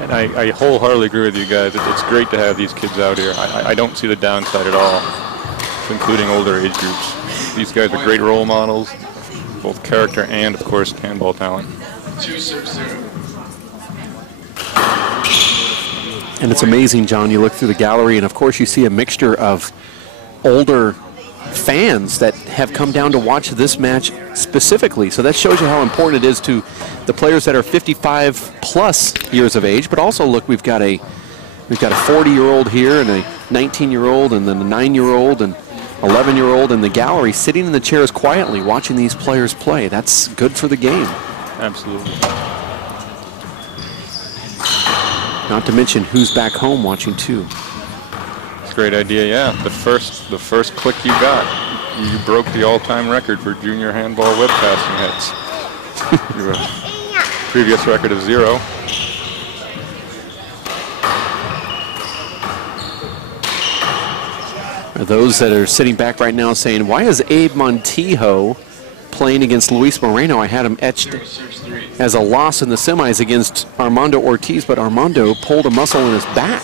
And I wholeheartedly agree with you guys. It's great to have these kids out here. I don't see the downside at all, including older age groups. These guys are great role models, both character and, of course, handball talent. And it's amazing, John, you look through the gallery, and of course you see a mixture of older fans that have come down to watch this match specifically. So that shows you how important it is to the players that are 55 plus years of age. But also, look, we've got a 40-year-old here and a 19-year-old and then a 9-year-old and 11-year-old in the gallery sitting in the chairs quietly watching these players play. That's good for the game. Absolutely. Not to mention who's back home watching too. It's a great idea, yeah. The first click you got, you broke the all-time record for junior handball webcasting hits. You have a previous record of 0. Those that are sitting back right now saying, why is Abe Montijo playing against Luis Moreno? I had him etched as a loss in the semis against Armando Ortiz, but Armando pulled a muscle in his back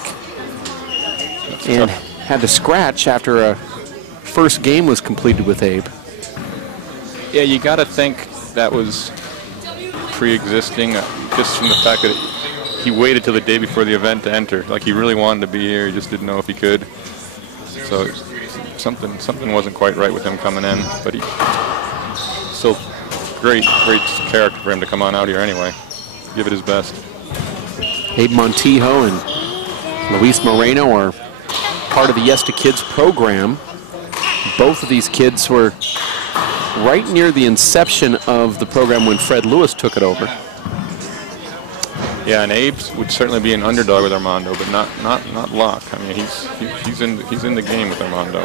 and had to scratch after a first game was completed with Abe. Yeah, you got to think that was pre-existing, just from the fact that he waited till the day before the event to enter. Like, he really wanted to be here, he just didn't know if he could. So something wasn't quite right with him coming in, but he still great character for him to come on out here anyway. Give it his best. Abe Montijo and Luis Moreno are part of the Yes to Kids program. Both of these kids were right near the inception of the program when Fred Lewis took it over. Yeah, and Abe would certainly be an underdog with Armando, but not Locke. I mean, he's in the game with Armando.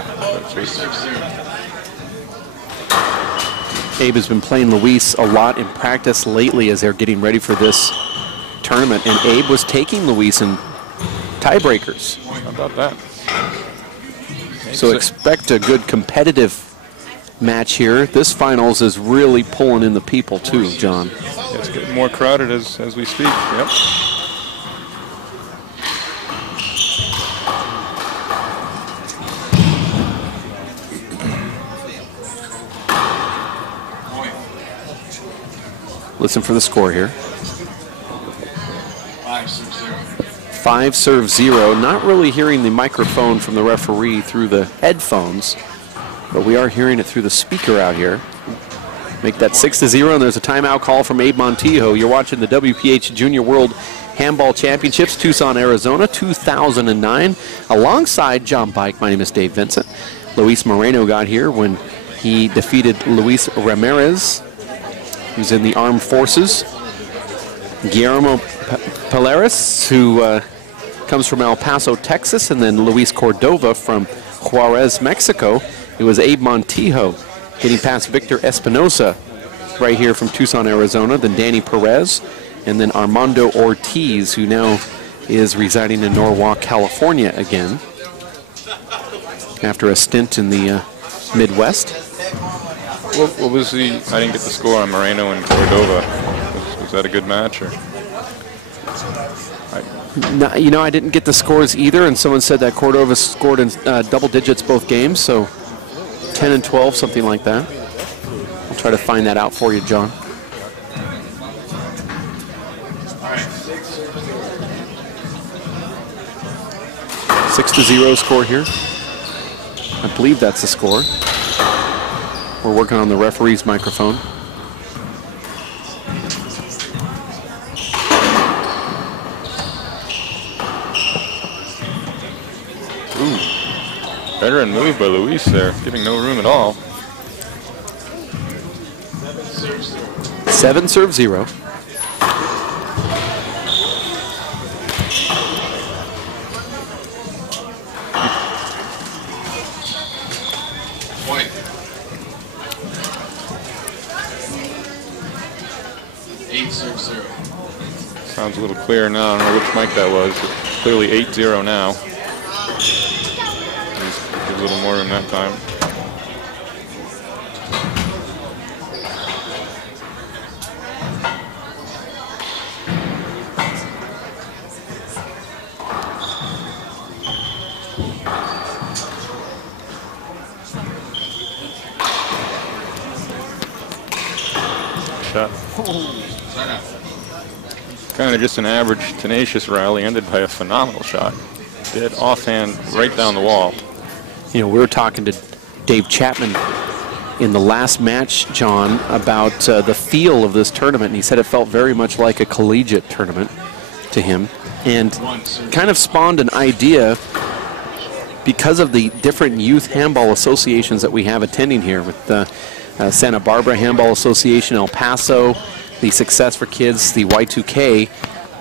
Abe has been playing Luis a lot in practice lately as they're getting ready for this tournament, and Abe was taking Luis in tiebreakers. How about that? So expect a good competitive match here. This finals is really pulling in the people too, John. Yeah, it's getting more crowded as we speak. Yep. Listen for the score here. 5-0. Not really hearing the microphone from the referee through the headphones, but we are hearing it through the speaker out here. Make that 6-0, and there's a timeout call from Abe Montijo. You're watching the WPH Junior World Handball Championships, Tucson, Arizona, 2009. Alongside John Bike, my name is Dave Vincent. Luis Moreno got here when he defeated Luis Ramirez, who's in the Armed Forces. Guillermo Palares, who comes from El Paso, Texas, and then Luis Cordova from Juarez, Mexico. It was Abe Montijo getting past Victor Espinosa right here from Tucson, Arizona, then Danny Perez, and then Armando Ortiz, who now is residing in Norwalk, California again after a stint in the Midwest. What was the, I didn't get the score on Moreno and Cordova. Was that a good match? Or? No, you know, I didn't get the scores either, and someone said that Cordova scored in double digits both games, so 10 and 12, something like that. I'll try to find that out for you, John. Six to 0 score here. I believe that's the score. We're working on the referee's microphone. Ooh, veteran move by Luis there, giving no room at all. 7-0. Sounds a little clearer now. I don't know which mic that was. It's clearly 8-0 now. Just give a little more room that time. Kind of just an average, tenacious rally ended by a phenomenal shot. Dead offhand right down the wall. You know, we were talking to Dave Chapman in the last match, John, about the feel of this tournament, and he said it felt very much like a collegiate tournament to him, and kind of spawned an idea because of the different youth handball associations that we have attending here with the Santa Barbara Handball Association, El Paso, the Success for Kids, the Y2K,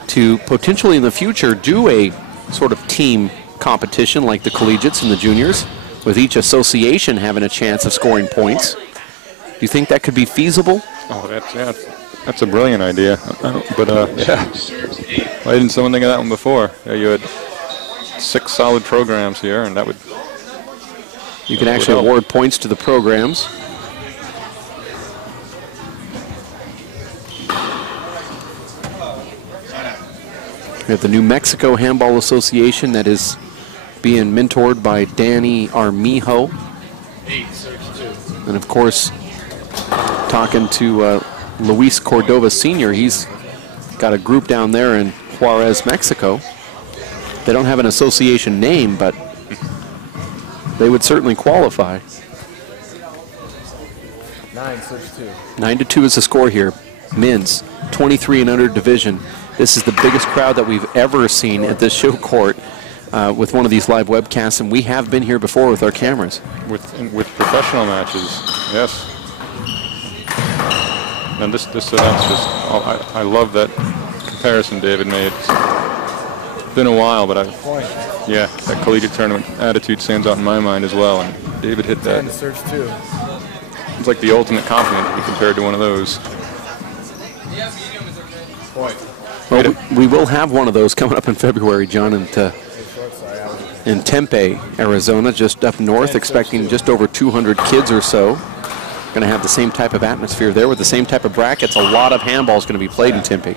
to potentially in the future do a sort of team competition like the collegiates and the juniors, with each association having a chance of scoring points. Do you think that could be feasible? Oh, that's a brilliant idea. But yeah, why didn't someone think of that one before? You had 6 solid programs here, and that would. You can actually award points to the programs. We have the New Mexico Handball Association that is being mentored by Danny Armijo. And of course, talking to Luis Cordova Sr., he's got a group down there in Juarez, Mexico. They don't have an association name, but they would certainly qualify. 9-6-2. 9-2 is the score here. Men's 23 and under division. This is the biggest crowd that we've ever seen at this show court with one of these live webcasts, and we have been here before with our cameras. With professional matches, yes. And this event's just, I love that comparison David made. It's been a while, but yeah, that collegiate tournament attitude stands out in my mind as well, and David hit that. It's like the ultimate compliment to be compared to one of those. Well, we will have one of those coming up in February, John, in Tempe, Arizona, just up north, expecting just over 200 kids or so. Going to have the same type of atmosphere there with the same type of brackets. A lot of handball is going to be played in Tempe.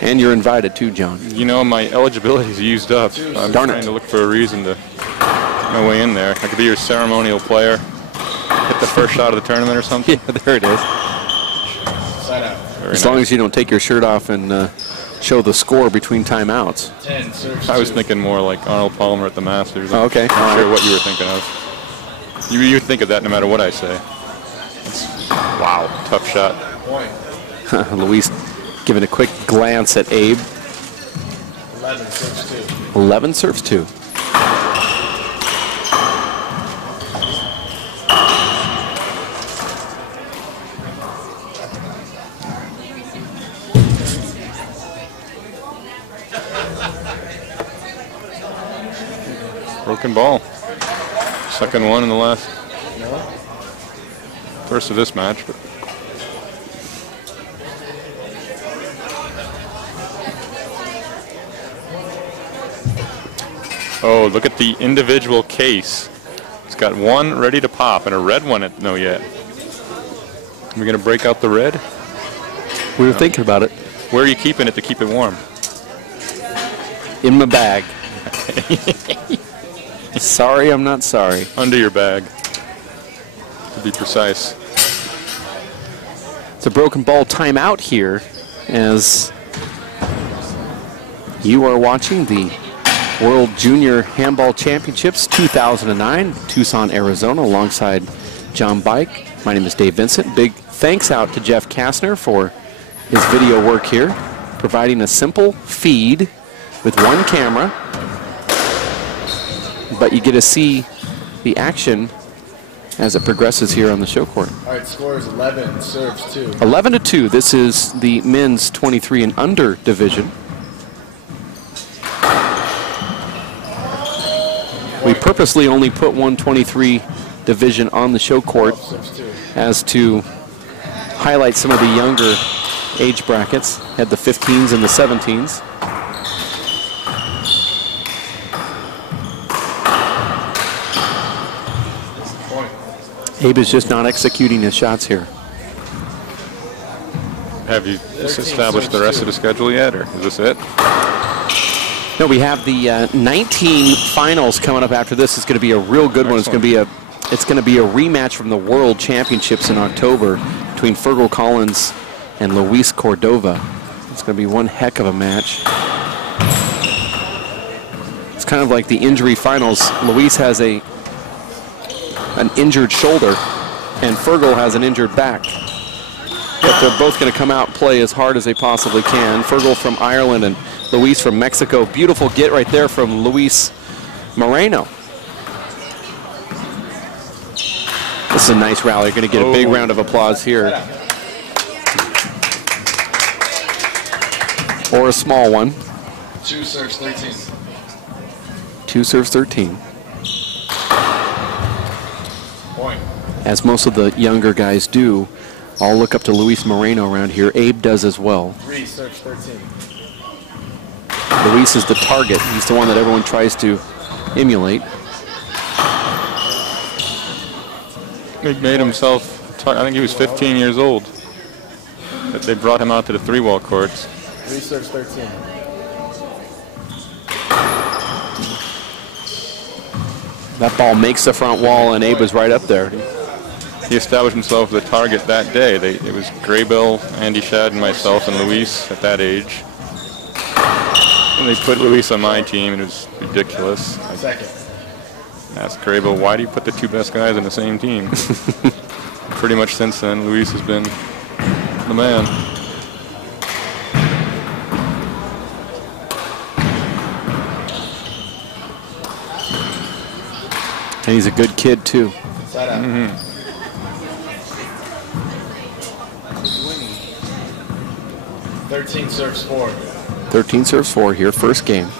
And you're invited too, John. You know, my eligibility is used up. I'm trying to look for a reason to get my way in there. I could be your ceremonial player, hit the first shot of the tournament or something. Yeah, there it is. As long as you don't take your shirt off and show the score between timeouts. I was thinking more like Arnold Palmer at the Masters. Oh, okay. I'm not sure what you were thinking of. You think of that no matter what I say. Wow, tough shot. Luis giving a quick glance at Abe. 11 serves 2. 11 serves 2. Broken ball. Second one in the last. First of this match. But oh, look at the individual case. It's got one ready to pop and a red one no yet. We're going to break out the red? We were thinking about it. Where are you keeping it to keep it warm? In my bag. Sorry, I'm not sorry. Under your bag, to be precise. It's a broken ball timeout here as you are watching the World Junior Handball Championships 2009, Tucson, Arizona, alongside John Bike. My name is Dave Vincent. Big thanks out to Jeff Kastner for his video work here, providing a simple feed with one camera, but you get to see the action as it progresses here on the show court. All right, score is 11 serves 2. 11-2. This is the men's 23 and under division. We purposely only put 123 division on the show court as to highlight some of the younger age brackets. Had the 15s and the 17s. Abe is just not executing his shots here. Have you established the rest of the schedule yet, or is this it? No, we have the 19 finals coming up after this. It's going to be a real good one. It's going to be a rematch from the World Championships in October between Fergal Collins and Luis Cordova. It's going to be one heck of a match. It's kind of like the injury finals. Luis has an injured shoulder, and Fergal has an injured back. But they're both going to come out and play as hard as they possibly can. Fergal from Ireland and Luis from Mexico. Beautiful get right there from Luis Moreno. This is a nice rally. You're going to get a big round of applause here. Or a small one. 2 serves 13. 2 serves 13. Point. As most of the younger guys do, I'll look up to Luis Moreno around here. Abe does as well. 3 serves 13. Luis is the target. He's the one that everyone tries to emulate. He made himself, I think he was 15 years old. They brought him out to the 3-wall courts. 3 serves 13. That ball makes the front wall, and Abe was right up there. He established himself as a target that day. It was Graybill, Andy Shad, and myself, and Luis at that age. And they put Luis on my team, and it was ridiculous. Second. I asked Graybill, why do you put the 2 best guys on the same team? Pretty much since then, Luis has been the man. And he's a good kid, too. Side out. 13 serves 4. 13 serves 4 here, first game.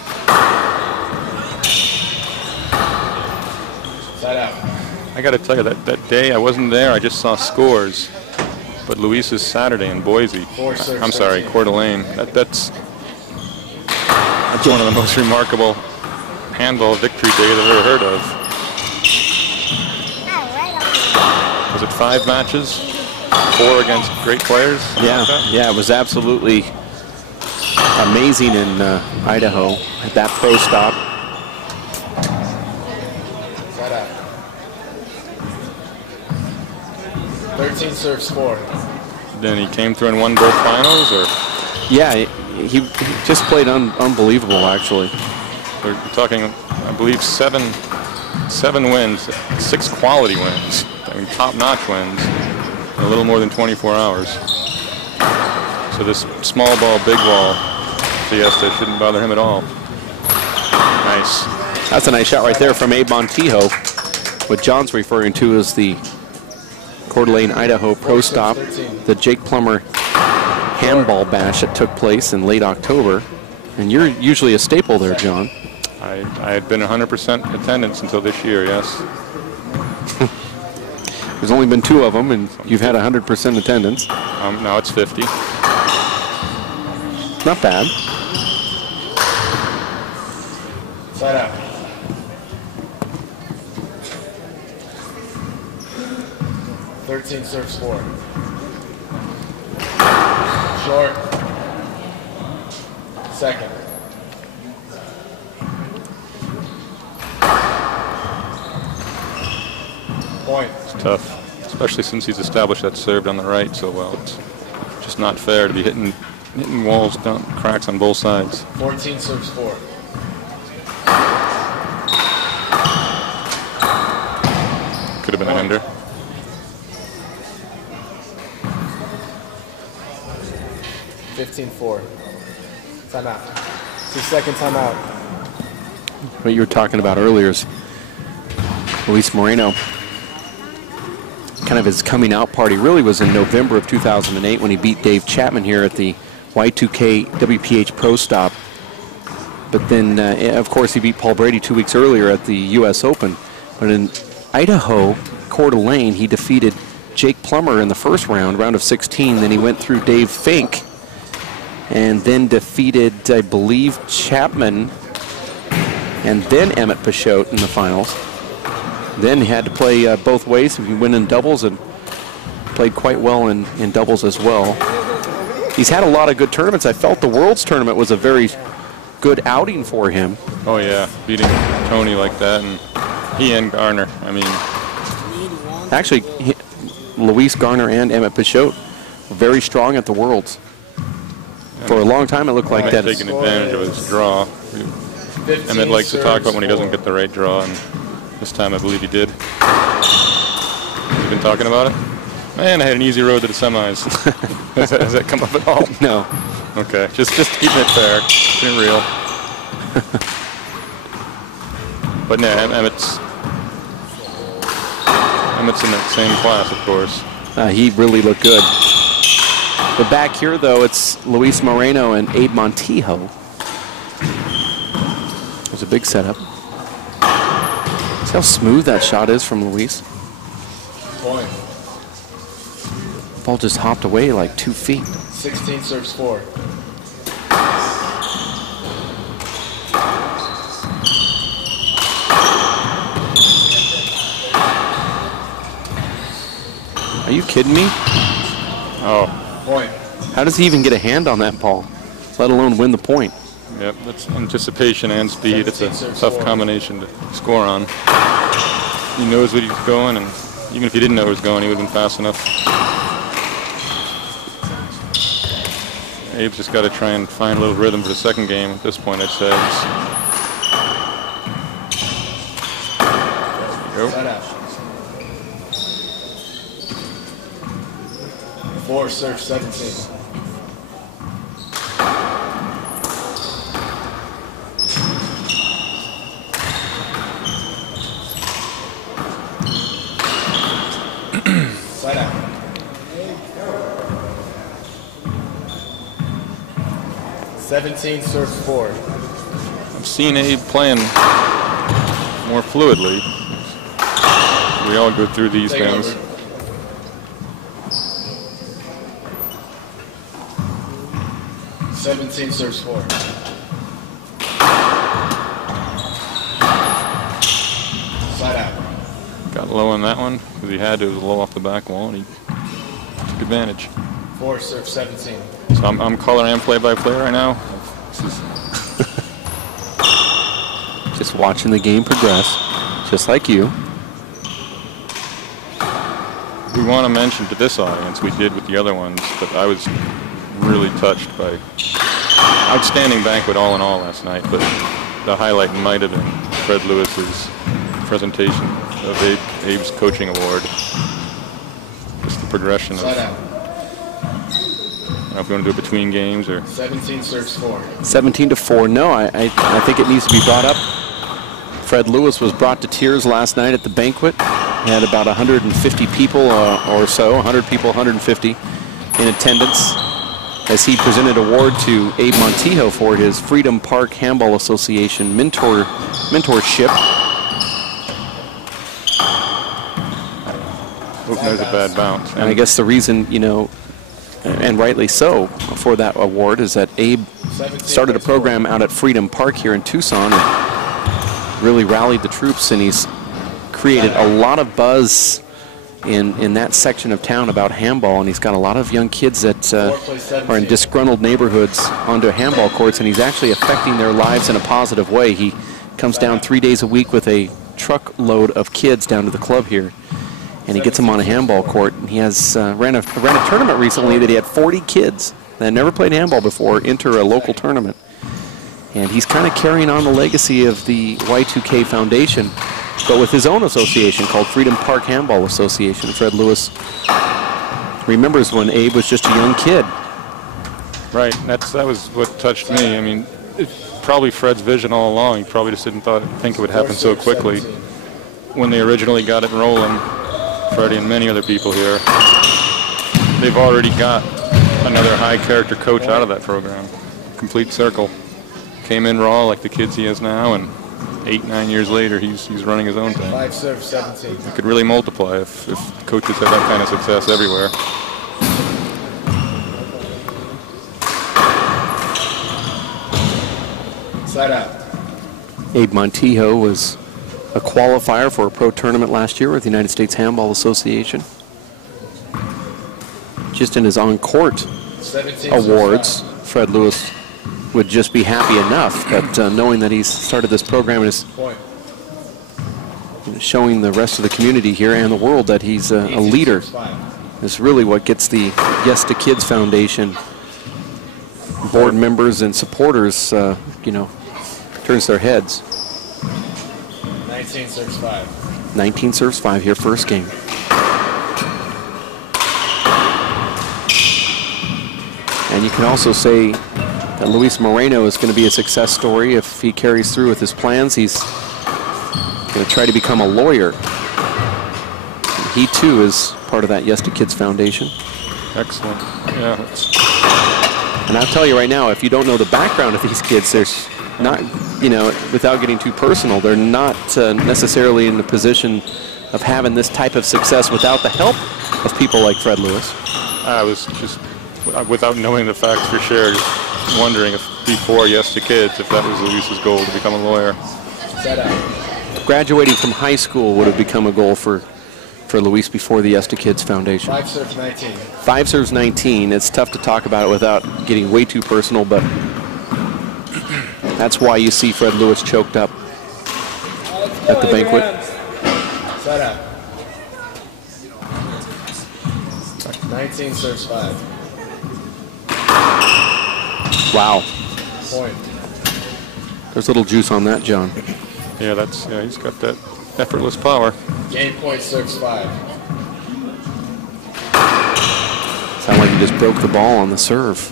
Side out. I got to tell you, that day I wasn't there. I just saw scores. But Luis's Saturday in Boise. 4 serves I'm sorry, 13. Coeur d'Alene. That's one of the most remarkable handball victory days I've ever heard of. Was it 5 matches? 4 against great players? Yeah, it was absolutely amazing in Idaho at that pro stop. Side out. 13 serves 4. Then he came through and won both finals, or? Yeah, he just played unbelievable, actually. We're talking, I believe, seven wins, 6 quality wins. I mean, top-notch wins in a little more than 24 hours. So this small ball, big ball fiesta shouldn't bother him at all. Nice. That's a nice shot right there from Abe Montijo. What John's referring to is the Coeur d'Alene, Idaho pro stop, the Jake Plummer handball bash that took place in late October. And you're usually a staple there, John. I had been 100% attendance until this year, yes. There's only been 2 of them, and you've had 100% attendance. Now it's 50. Not bad. Side out. 13 serves 4. Short. Second. Point. It's tough, especially since he's established that served on the right so well. It's just not fair to be hitting walls down, cracks on both sides. 14 serves 4. Could have been a hinder. $15-4. Timeout. 2-second timeout. What you were talking about earlier is Luis Moreno. Kind of his coming out party really was in November of 2008 when he beat Dave Chapman here at the Y2K WPH Pro Stop. But then, of course, he beat Paul Brady 2 weeks earlier at the U.S. Open. But in Idaho, Coeur d'Alene, he defeated Jake Plummer in the first round of 16. Then he went through Dave Fink and then defeated, I believe, Chapman and then Emmett Peixote in the finals. Then he had to play both ways. He went in doubles and played quite well in doubles as well. He's had a lot of good tournaments. I felt the World's Tournament was a very good outing for him. Oh yeah, beating Tony like that, and he and Garner. I mean, Actually, Luis Garner and Emmett Pichot were very strong at the Worlds. For a long time, it looked like that. Taking advantage of his draw. Emmett likes to talk about when he doesn't get the right draw, and this time I believe he did. You've been talking about it? Man, I had an easy road to the semis. Has that come up at all? No. Okay, just keeping it fair, keeping it real. But no, Emmett's in that same class, of course. He really looked good. But back here, though, it's Luis Moreno and Abe Montijo. There's a big setup. See how smooth that shot is from Luis? Point. Ball just hopped away like 2 feet. 16 serves 4. Are you kidding me? Oh. Point. How does he even get a hand on that ball, let alone win the point? Yep, that's anticipation and speed. It's a tough combination to score on. He knows what he's going, and even if he didn't know where he was going, he would have been fast enough. Abe's just got to try and find a little rhythm for the second game at this point, I'd say. There you go. 4 serve 17. Side out. 17 serves 4. I've seen Abe playing more fluidly. We all go through these things. Over. 17 serves 4. Side out. Got low on that one because he had to. It was low off the back wall, and he took advantage. 4 serve 17. So I'm color and play-by-play right now. Just watching the game progress, just like you. We want to mention to this audience, we did with the other ones, but I was really touched by outstanding banquet all in all last night, but the highlight might have been Fred Lewis's presentation of Abe's coaching award. Just the progression of, Side out. I don't know if you want to do it between games or. 17 serves 4. 17-4. No, I think it needs to be brought up. Fred Lewis was brought to tears last night at the banquet. He had about 150 people or so, 100 people, 150 in attendance, as he presented an award to Abe Montijo for his Freedom Park Handball Association mentorship. Oh, there's a bad bounce. And I guess the reason, you know, and rightly so, for that award is that Abe started a program out at Freedom Park here in Tucson and really rallied the troops, and he's created a lot of buzz in that section of town about handball, and he's got a lot of young kids that are in disgruntled neighborhoods onto handball courts, and he's actually affecting their lives in a positive way. He comes down 3 days a week with a truckload of kids down to the club here, and he gets them on a handball court. And he has ran a tournament recently that he had 40 kids that had never played handball before enter a local tournament. And he's kind of carrying on the legacy of the Y2K Foundation, but with his own association called Freedom Park Handball Association. Fred Lewis remembers when Abe was just a young kid. Right, that was what touched me. I mean, it's probably Fred's vision all along. He probably just didn't think it would happen so quickly. When they originally got it rolling, Freddie and many other people here, they've already got another high character coach out of that program. Complete circle. Came in raw like the kids he has now, and 8-9 years later, he's running his own thing. 5 serve 17. It could really multiply if coaches had that kind of success everywhere. Side out. Abe Montijo was a qualifier for a pro tournament last year with the United States Handball Association. Just in his on-court awards, Fred Lewis would just be happy enough, but knowing that he's started this program and is showing the rest of the community here and the world that he's a leader. Is really what gets the Yes to Kids Foundation board members and supporters, you know, turns their heads. 19 serves 5. 19 serves 5 here, first game. And you can also say that Luis Moreno is going to be a success story if he carries through with his plans. He's going to try to become a lawyer. He too is part of that Yes to Kids Foundation. Excellent. Yeah. And I'll tell you right now, if you don't know the background of these kids, there's not, you know, without getting too personal, they're not necessarily in the position of having this type of success without the help of people like Fred Lewis. I was just, without knowing the facts for sure, just wondering if before Yes to Kids, if that was Luis's goal to become a lawyer. Set out. Graduating from high school would have become a goal for Luis before the Yes to Kids Foundation. 5 serves 19. 5 serves 19. It's tough to talk about it without getting way too personal, but that's why you see Fred Lewis choked up at the banquet. Set out. 19 serves 5. Wow. Point. There's a little juice on that, John. Yeah, that's, yeah, he's got that effortless power. Game point serves 5. Sound like he just broke the ball on the serve.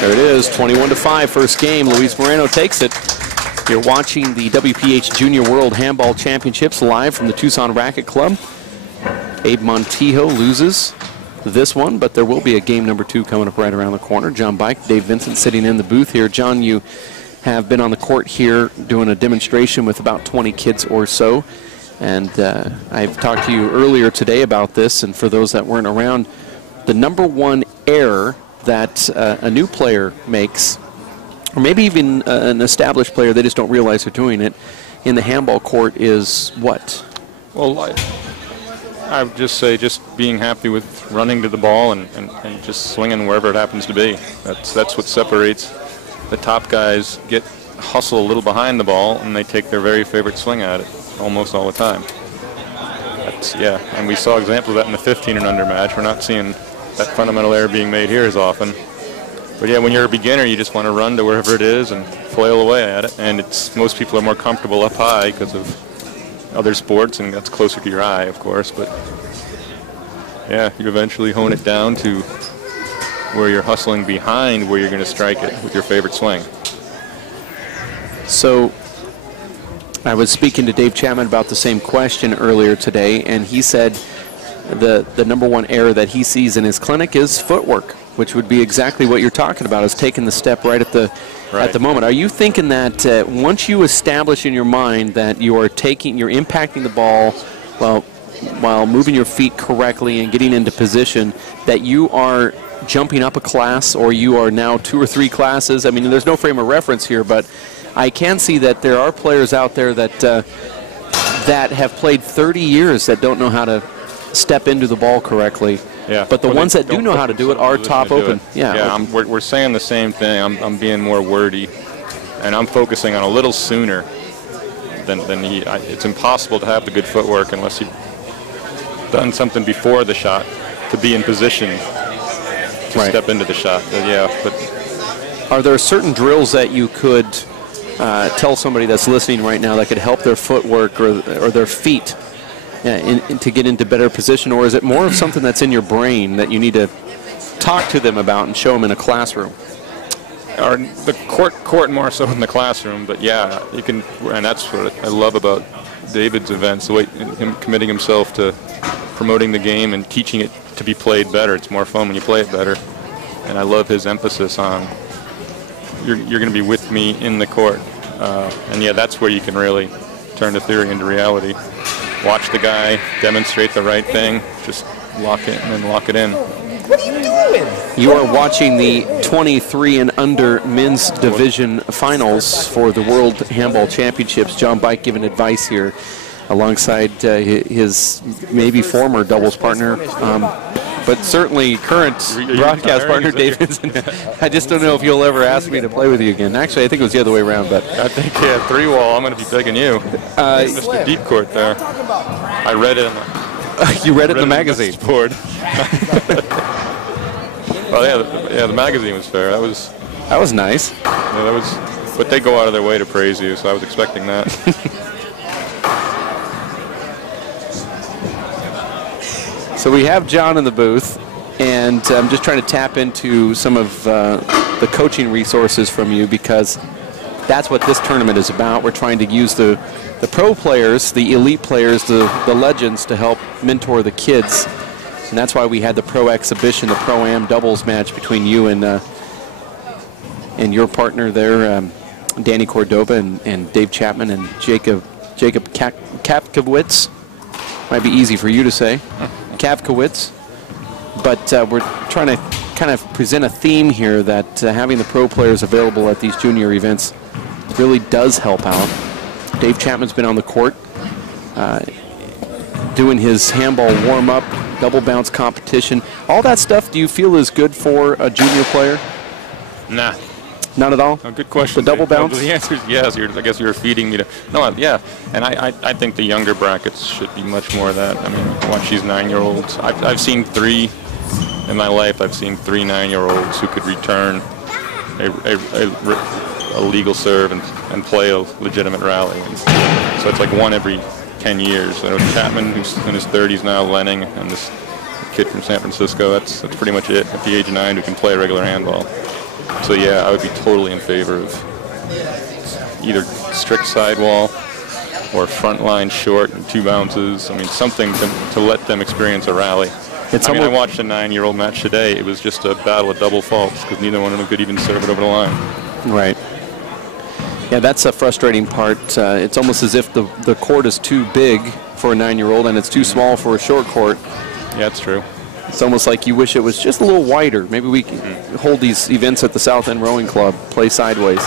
There it is, 21-5, first game. Luis Moreno takes it. You're watching the WPH Junior World Handball Championships live from the Tucson Racket Club. Abe Montijo loses this one, but there will be a game number 2 coming up right around the corner. John Bike, Dave Vincent sitting in the booth here. John, you have been on the court here doing a demonstration with about 20 kids or so. And I've talked to you earlier today about this, and for those that weren't around, the number 1 error that a new player makes, or maybe even an established player, they just don't realize they're doing it, in the handball court is what? Well, I would just say just being happy with running to the ball and just swinging wherever it happens to be. That's what separates the top guys. Get hustle a little behind the ball and they take their very favorite swing at it almost all the time. That's, yeah, and we saw examples of that in the 15 and under match. We're not seeing that fundamental error being made here as often. But yeah, when you're a beginner, you just want to run to wherever it is and flail away at it. And it's, most people are more comfortable up high because of other sports, and that's closer to your eye, of course. But yeah, you eventually hone it down to where you're hustling behind where you're going to strike it with your favorite swing. So I was speaking to Dave Chapman about the same question earlier today, and he said the number 1 error that he sees in his clinic is footwork, which would be exactly what you're talking about, is taking the step right at the moment. Are you thinking that once you establish in your mind that you're impacting the ball while moving your feet correctly and getting into position, that you are jumping up a class, or you are now 2 or 3 classes? I mean, there's no frame of reference here, but I can see that there are players out there that that have played 30 years that don't know how to step into the ball correctly. Yeah. But the ones that do know how to do it are top open. Yeah. We're saying the same thing. I'm being more wordy, and I'm focusing on a little sooner than he. It's impossible to have the good footwork unless you've done something before the shot to be in position to step into the shot. But are there certain drills that you could tell somebody that's listening right now that could help their footwork or their feet to get into better position, or is it more of something that's in your brain that you need to talk to them about and show them in a classroom? Or the court more so in the classroom, but yeah, you can, and that's what I love about David's events, the way him committing himself to promoting the game and teaching it to be played better. It's more fun when you play it better, and I love his emphasis on you're going to be with me in the court, and yeah, that's where you can really turn the theory into reality. Watch the guy demonstrate the right thing, just lock it and then lock it in. What are you doing? You are watching the 23 and under men's division finals for the World Handball Championships. John Bike giving advice here alongside his maybe former doubles partner, but certainly current broadcast partner Dave Hinson. I just don't know if you'll ever ask me to play with you again. Actually, I think it was the other way around, but I think, yeah, 3-wall, I'm going to be begging you. Mr. Deep Court there. I read it. You read it in the magazine. Board. Well, yeah, the magazine was fair. That was nice. Yeah, that was, but they go out of their way to praise you, so I was expecting that. So we have John in the booth, and I'm just trying to tap into some of the coaching resources from you, because that's what this tournament is about. We're trying to use the pro players, the elite players, the legends to help mentor the kids. And that's why we had the pro exhibition, the pro-am doubles match between you and your partner there, Danny Cordova and Dave Chapman and Jacob Kapkowitz. Might be easy for you to say, Kapkowitz. But we're trying to kind of present a theme here that having the pro players available at these junior events really does help out. Dave Chapman's been on the court doing his handball warm-up, double bounce competition. All that stuff, do you feel is good for a junior player? Nah. Not at all? Oh, good question. The double bounce? The answer is yes. I guess you're feeding me to... No, yeah. And I think the younger brackets should be much more of that. I mean, watch these 9-year-olds. I've seen 3 in my life. I've seen 3 9-year-olds who could return a legal serve and play a legitimate rally. And so it's like 1 every 10 years. I know Chapman, who's in his 30s now, Lenning, and this kid from San Francisco, that's pretty much it at the age of 9 who can play regular handball. So yeah, I would be totally in favor of either strict sidewall or front line short and 2 bounces. I mean, something to let them experience a rally. I mean, I watched a 9-year-old match today. It was just a battle of double faults because neither one of them could even serve it over the line. Right. Yeah, that's a frustrating part. It's almost as if the court is too big for a 9-year-old and it's too small for a short court. Yeah, that's true. It's almost like you wish it was just a little wider. Maybe we can hold these events at the South End Rowing Club, play sideways.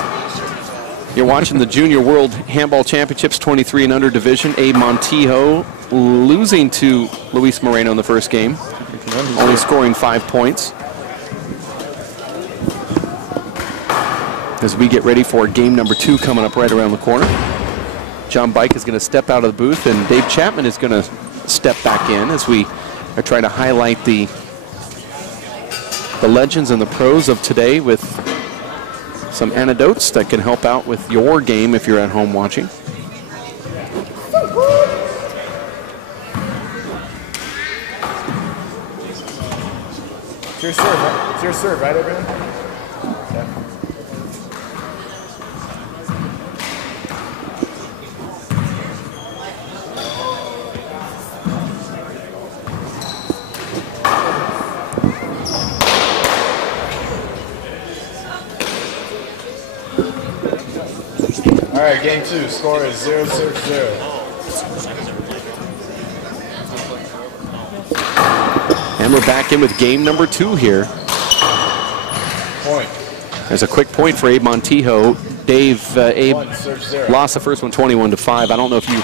You're watching the Junior World Handball Championships 23 and under division. Abe Montijo losing to Luis Moreno in the first game, only scoring 5 points. As we get ready for game number 2 coming up right around the corner. John Bike is going to step out of the booth, and Dave Chapman is going to step back in as we are trying to highlight the legends and the pros of today with some anecdotes that can help out with your game if you're at home watching. It's your serve, right? It's your serve, right, everyone? Yeah. All right, game 2. Score is 0-0. And we're back in with game number 2 here. Point. There's a quick point for Abe Montijo. Dave, Abe lost the first one 21-5. I don't know if you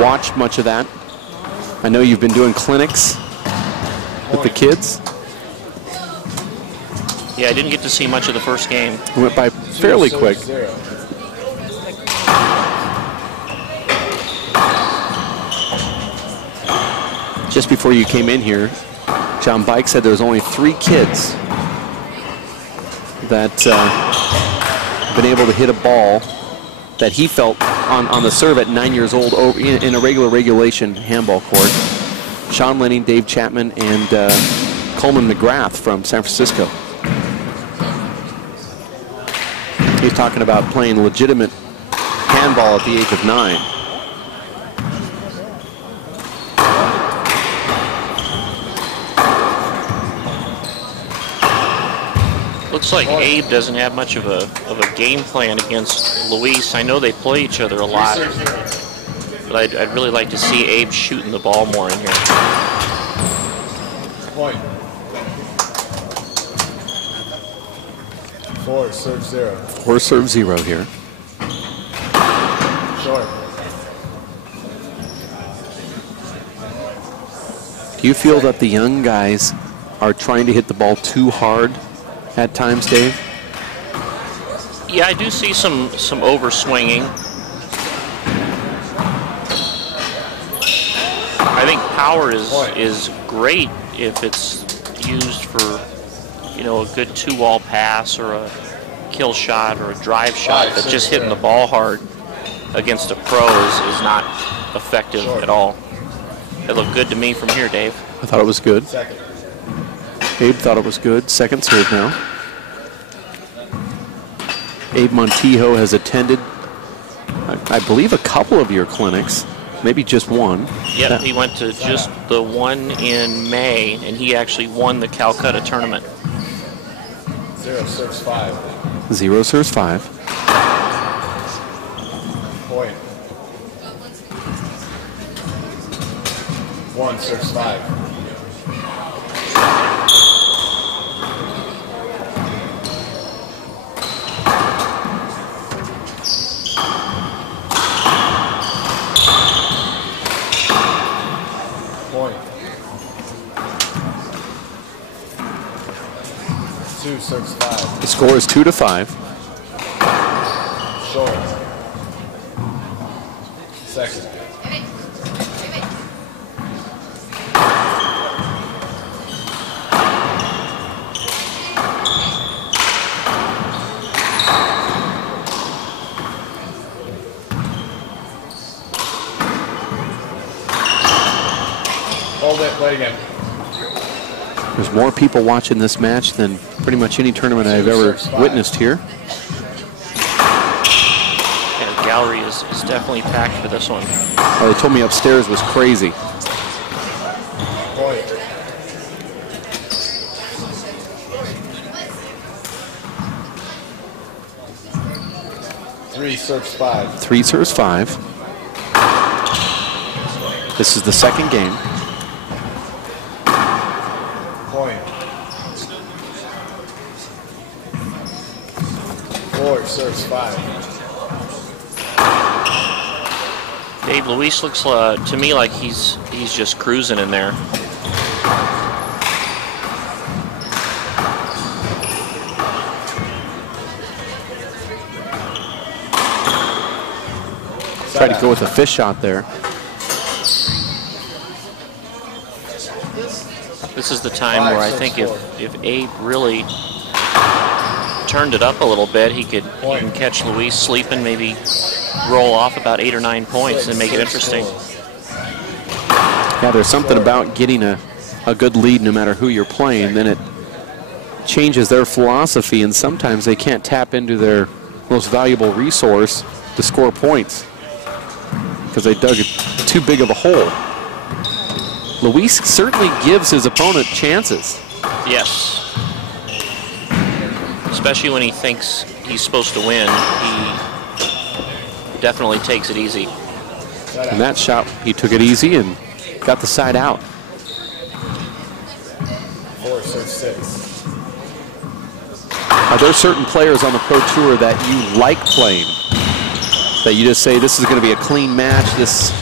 watched much of that. I know you've been doing clinics with the kids. Yeah, I didn't get to see much of the first game. It went by fairly quick. Just before you came in here, John Bike said there was only 3 kids that been able to hit a ball that he felt on the serve at 9 years old in a regulation handball court. Sean Lenning, Dave Chapman, and Coleman McGrath from San Francisco. He's talking about playing legitimate handball at the age of 9. Looks like Abe doesn't have much of a game plan against Luis. I know they play each other a lot, but I'd really like to see Abe shooting the ball more in here. Point. 4, serve 0. 4, serve 0 here. Short. Do you feel that the young guys are trying to hit the ball too hard at times, Dave? Yeah, I do see some overswinging. I think power is great if it's used for, you know, a good 2-wall pass or a kill shot or a drive shot, but just hitting the ball hard against a pro is not effective at all. It looked good to me from here, Dave. I thought it was good. Abe thought it was good. Second serve now. Abe Montijo has attended, I believe, a couple of your clinics, maybe just one. Yep, he went to just the one in May, and he actually won the Calcutta tournament. 0 serves 5. 0 serves 5. Point. 1 serves 5. Point. 2 serves 5. The score is 2-5. Short. Second. Hold it, play again. There's more people watching this match than pretty much any tournament I've ever witnessed here. Yeah, the gallery is definitely packed for this one. Oh, they told me upstairs was crazy. Point. 3 serves 5. 3 serves 5. This is the second game. Point. 4 serves 5. Dave, Luis looks to me like he's just cruising in there. Tried to go with a fish shot there. This is the time where I think if Abe really turned it up a little bit, he can catch Luis sleeping, maybe roll off about 8 or 9 points and make it interesting. Yeah, there's something about getting a good lead no matter who you're playing, then it changes their philosophy, and sometimes they can't tap into their most valuable resource to score points because they dug too big of a hole. Luis certainly gives his opponent chances. Yes. Especially when he thinks he's supposed to win, he definitely takes it easy. And that shot, he took it easy and got the side out. 4 serves 6. Are there certain players on the Pro Tour that you like playing? That you just say, this is going to be a clean match, this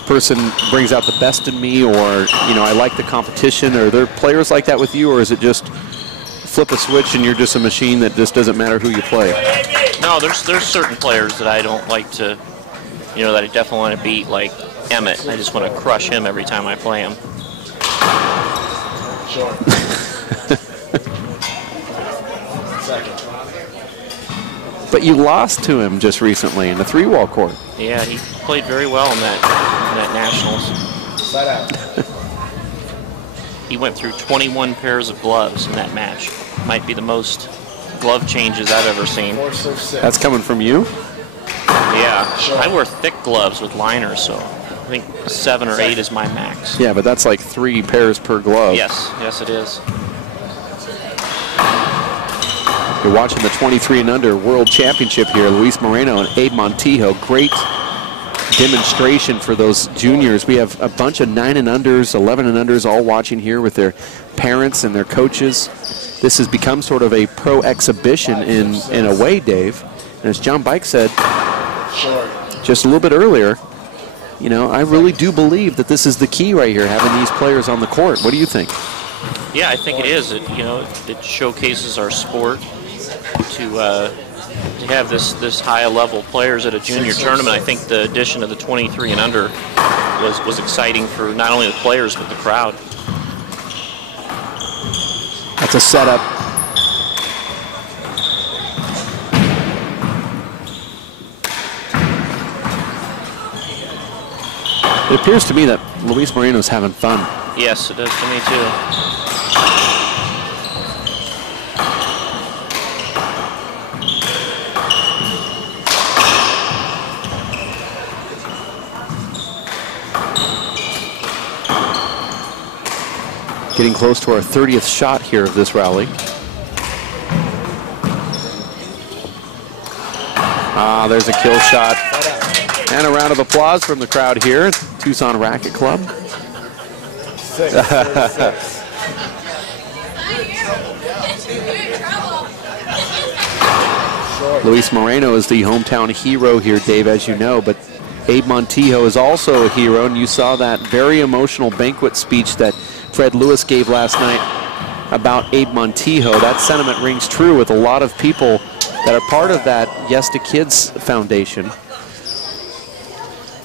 person brings out the best in me, or, you know, I like the competition? Are there players like that with you, or is it just flip a switch and you're just a machine that just doesn't matter who you play? No, there's certain players that I don't like to, you know, that I definitely want to beat, like Emmett. I just want to crush him every time I play him. Short. Second. But you lost to him just recently in the 3-wall court. Yeah, he played very well in that Nationals. Side out. He went through 21 pairs of gloves in that match. Might be the most glove changes I've ever seen. 4 serves 6. That's coming from you? Yeah, I wear thick gloves with liners, so I think 7 or 8 is my max. Yeah, but that's like 3 pairs per glove. Yes, it is. You're watching the 23 and under World Championship here. Luis Moreno and Abe Montijo. Great demonstration for those juniors. We have a bunch of 9 and unders, 11 and unders all watching here with their parents and their coaches. This has become sort of a pro exhibition in a way, Dave. And as John Bike said just a little bit earlier, you know, I really do believe that this is the key right here, having these players on the court. What do you think? Yeah, I think it is. It showcases our sport to have this high level players at a junior tournament. I think the addition of the 23 and under was exciting for not only the players but the crowd. That's a setup. It appears to me that Luis Moreno's having fun. Yes, it does to me too. Getting close to our 30th shot here of this rally. Ah, there's a kill shot. And a round of applause from the crowd here at Tucson Racket Club. 6. Luis Moreno is the hometown hero here, Dave, as you know, but Abe Montijo is also a hero, and you saw that very emotional banquet speech that Fred Lewis gave last night about Abe Montijo. That sentiment rings true with a lot of people that are part of that Yes to Kids Foundation.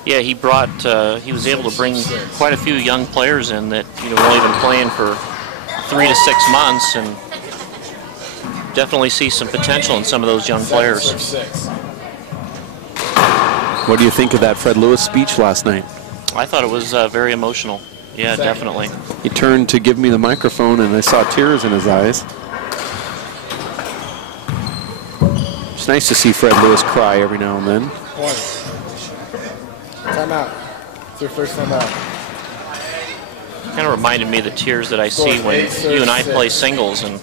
Yeah, he was able to bring quite a few young players in that were only been playing for 3 to 6 months, and definitely see some potential in some of those young players. What do you think of that Fred Lewis speech last night? I thought it was very emotional. Yeah, definitely. He turned to give me the microphone, and I saw tears in his eyes. It's nice to see Fred Lewis cry every now and then. Time out. It's your first time out. Kind of reminded me of the tears that I see when you and I play singles and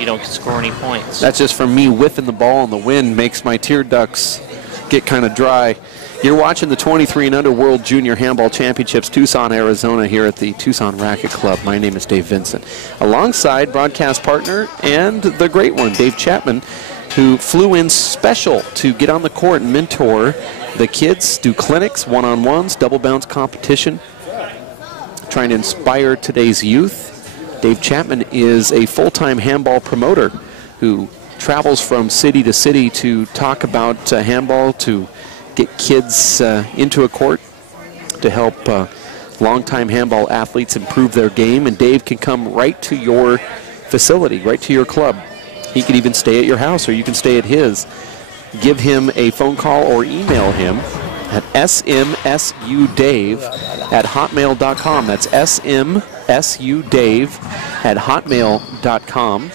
you don't score any points. That's just from me whiffing the ball in the wind makes my tear ducts get kind of dry. You're watching the 23 and under World Junior Handball Championships, Tucson, Arizona, here at the Tucson Racket Club. My name is Dave Vincent, alongside broadcast partner and the great one, Dave Chapman, who flew in special to get on the court and mentor the kids, do clinics, one-on-ones, double bounce competition, trying to inspire today's youth. Dave Chapman is a full-time handball promoter who travels from city to city to talk about handball, to get kids into a court, to help longtime handball athletes improve their game. And Dave can come right to your facility, right to your club. He could even stay at your house, or you can stay at his. Give him a phone call or email him at smsudave@hotmail.com. That's smsudave@hotmail.com.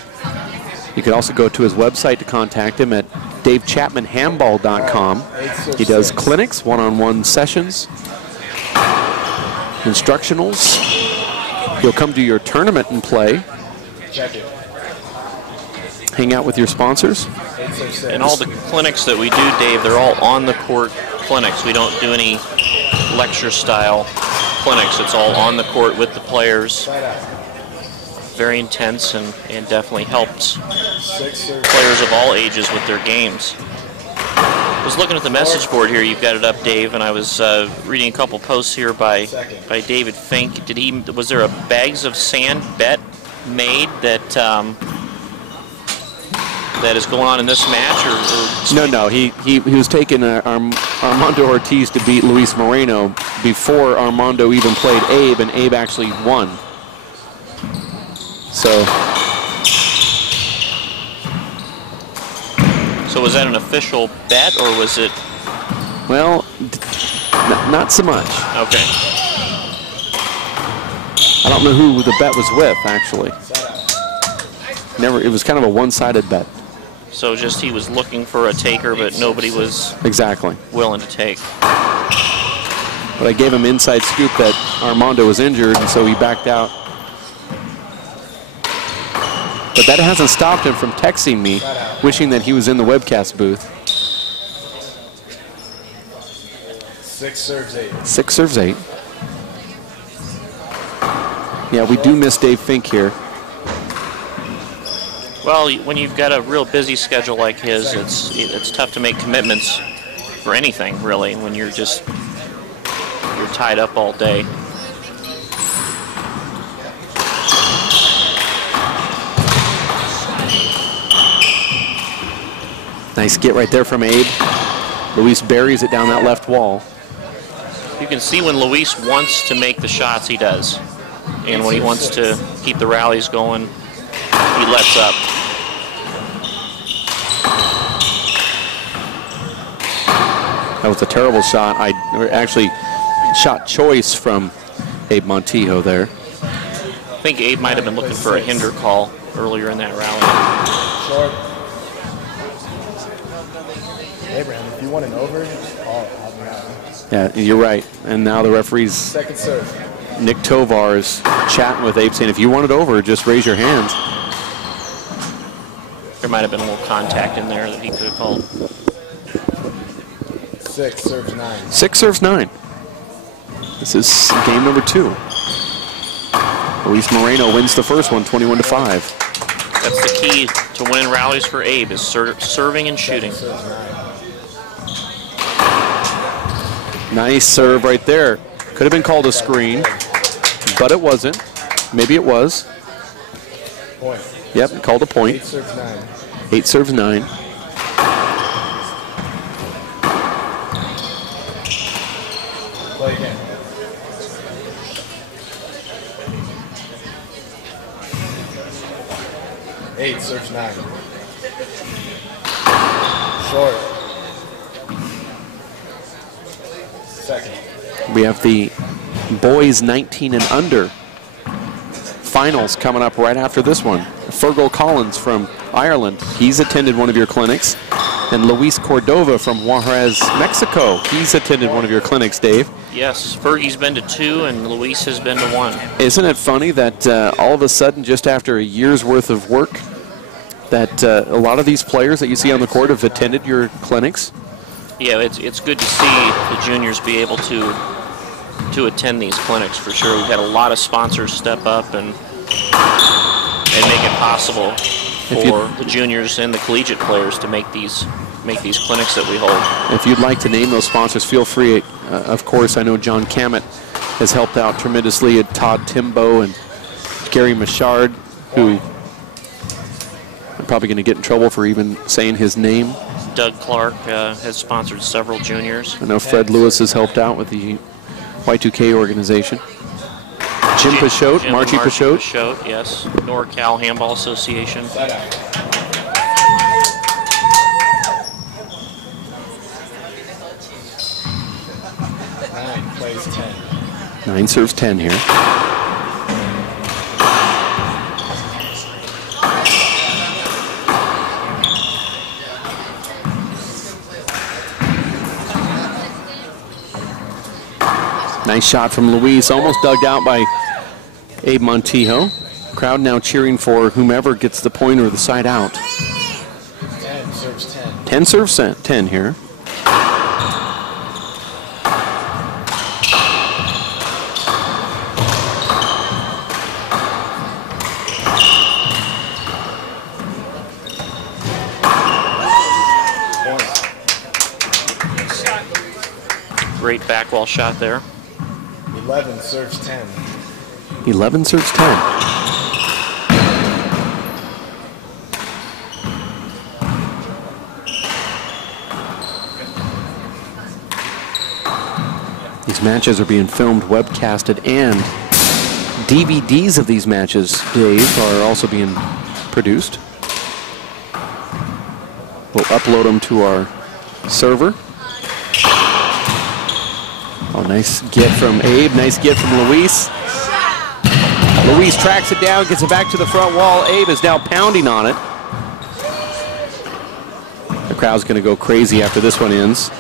You can also go to his website to contact him at davechapmanhandball.com. He does clinics, one-on-one sessions, instructionals. He'll come to your tournament and play. Hang out with your sponsors. And all the clinics that we do, Dave, they're all on-the-court clinics. We don't do any lecture-style clinics. It's all on the court with the players. Very intense and definitely helps players of all ages with their games. I was looking at the message board here. You've got it up, Dave, and I was reading a couple posts here by David Fink. Was there a bags of sand bet made that that is going on in this match? No. He was taking Armando Ortiz to beat Luis Moreno before Armando even played Abe, and Abe actually won. So was that an official bet, or was it? Well, not so much. Okay. I don't know who the bet was with, actually. It was kind of a one-sided bet. So just he was looking for a taker, but nobody was exactly willing to take. But I gave him inside scoop that Armando was injured, and so he backed out. But that hasn't stopped him from texting me, wishing that he was in the webcast booth. 6 serves 8. 6 serves 8. Yeah, we do miss Dave Fink here. Well, when you've got a real busy schedule like his, it's tough to make commitments for anything, really, when you're tied up all day. Nice get right there from Abe. Luis buries it down that left wall. You can see when Luis wants to make the shots, he does. And when he wants to keep the rallies going, he lets up. That was a terrible shot. Actually, shot choice from Abe Montijo there. I think Abe might have been looking for a hinder call earlier in that rally. Short. Abraham, if you want an over, I'll be happy. Yeah, you're right. And now the referee's Second serve. Nick Tovar is chatting with Abe saying, if you want it over, just raise your hands. There might have been a little contact in there that he could have called. 6 serves 9. 6 serves 9. This is game number 2. Luis Moreno wins the first one, 21-5. That's the key to winning rallies for Abe, is serving and shooting. Nice serve right there. Could have been called a screen, but it wasn't. Maybe it was. Point. Yep, called a point. 8 serves 9. 8 serves 9. Play again. Eight serves 9. Short. Second. We have the boys 19 and under finals coming up right after this one. Fergal Collins from Ireland, he's attended one of your clinics. And Luis Cordova from Juarez, Mexico, he's attended one of your clinics, Dave. Yes, Fergie's been to 2 and Luis has been to 1. Isn't it funny that all of a sudden, just after a year's worth of work, that a lot of these players that you see on the court have attended your clinics? Yeah, it's good to see the juniors be able to attend these clinics for sure. We've had a lot of sponsors step up and make it possible for the juniors and the collegiate players to make these clinics that we hold. If you'd like to name those sponsors, feel free. Of course, I know John Cammett has helped out tremendously, and Todd Timbo and Gary Michard, who I'm probably going to get in trouble for even saying his name. Doug Clark has sponsored several juniors. I know Fred Lewis has helped out with the Y2K organization. Jim Pichotte, Marchie Pichotte. Pichotte, yes. NorCal Handball Association. 9 plays 10. 9 serves 10 here. Nice shot from Luis, almost dug out by Abe Montijo. Crowd now cheering for whomever gets the point or the side out. 10 serves 10. 10 serves 10 here. Great back wall shot there. 11 serves 10. 11 serves 10. These matches are being filmed, webcasted, and DVDs of these matches, Dave, are also being produced. We'll upload them to our server. Oh, nice get from Abe, nice get from Luis. Luis tracks it down, gets it back to the front wall. Abe is now pounding on it. The crowd's going to go crazy after this one ends.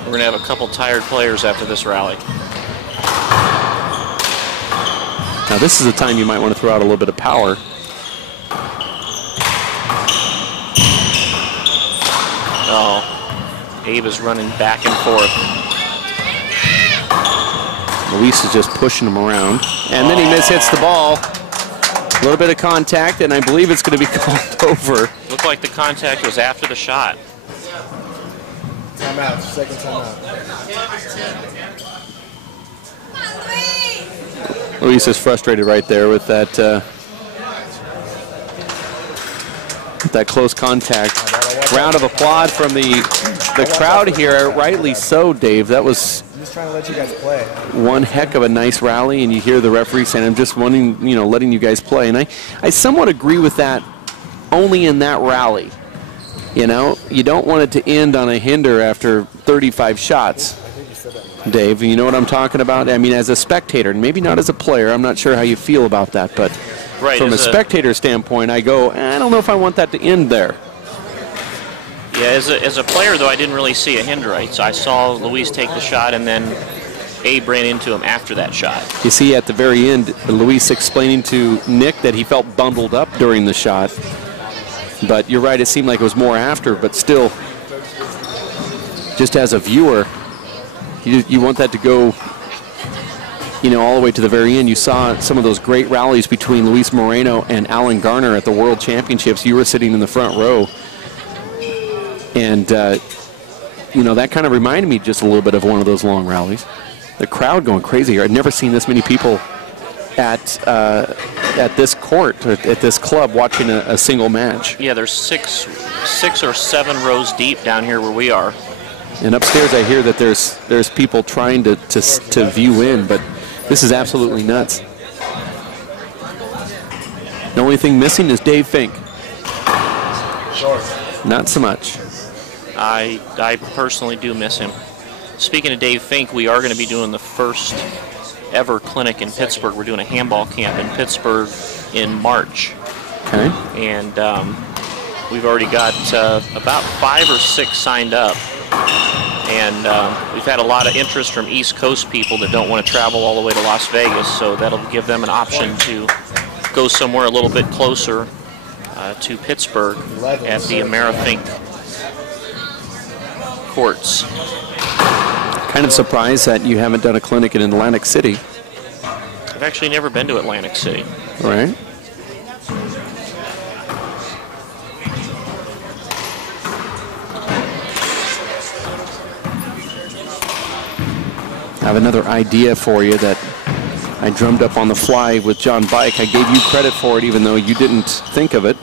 We're going to have a couple tired players after this rally. Now this is the time you might want to throw out a little bit of power. Oh, Abe is running back and forth. Luis is just pushing him around. And then he mishits the ball. A little bit of contact, and I believe it's going to be called over. Looked like the contact was after the shot. Timeout, second timeout. Luis is frustrated right there with that close contact. round of applause from the crowd here. Rightly so, Dave. That was I'm just trying to let you guys play. one heck of a nice rally, and you hear the referee saying, I'm just wanting, letting you guys play. And I somewhat agree with that only in that rally. You don't want it to end on a hinder after 35 shots. Dave, you know what I'm talking about? I mean, as a spectator, maybe not as a player, I'm not sure how you feel about that, but from a spectator standpoint, I go, I don't know if I want that to end there. Yeah, as a player, though, I didn't really see a hinder. I saw Luis take the shot, and then Abe ran into him after that shot. You see at the very end, Luis explaining to Nick that he felt bundled up during the shot. But you're right, it seemed like it was more after, but still, just as a viewer, you want that to go, all the way to the very end. You saw some of those great rallies between Luis Moreno and Alan Garner at the World Championships. You were sitting in the front row. And, that kind of reminded me just a little bit of one of those long rallies. The crowd going crazy here. I'd never seen this many people at this court, at this club, watching a single match. Yeah, there's six or seven rows deep down here where we are. And upstairs I hear that there's people trying to view in, but this is absolutely nuts. The only thing missing is Dave Fink. Not so much. I personally do miss him. Speaking of Dave Fink, we are going to be doing the first ever clinic in Pittsburgh. We're doing a handball camp in Pittsburgh in March. Okay. And we've already got about 5 or 6 signed up. And we've had a lot of interest from East Coast people that don't want to travel all the way to Las Vegas, so that'll give them an option to go somewhere a little bit closer to Pittsburgh at the Amerifink courts. Kind of surprised that you haven't done a clinic in Atlantic City. I've actually never been to Atlantic City. All right. I have another idea for you that I drummed up on the fly with John Bike. I gave you credit for it even though you didn't think of it.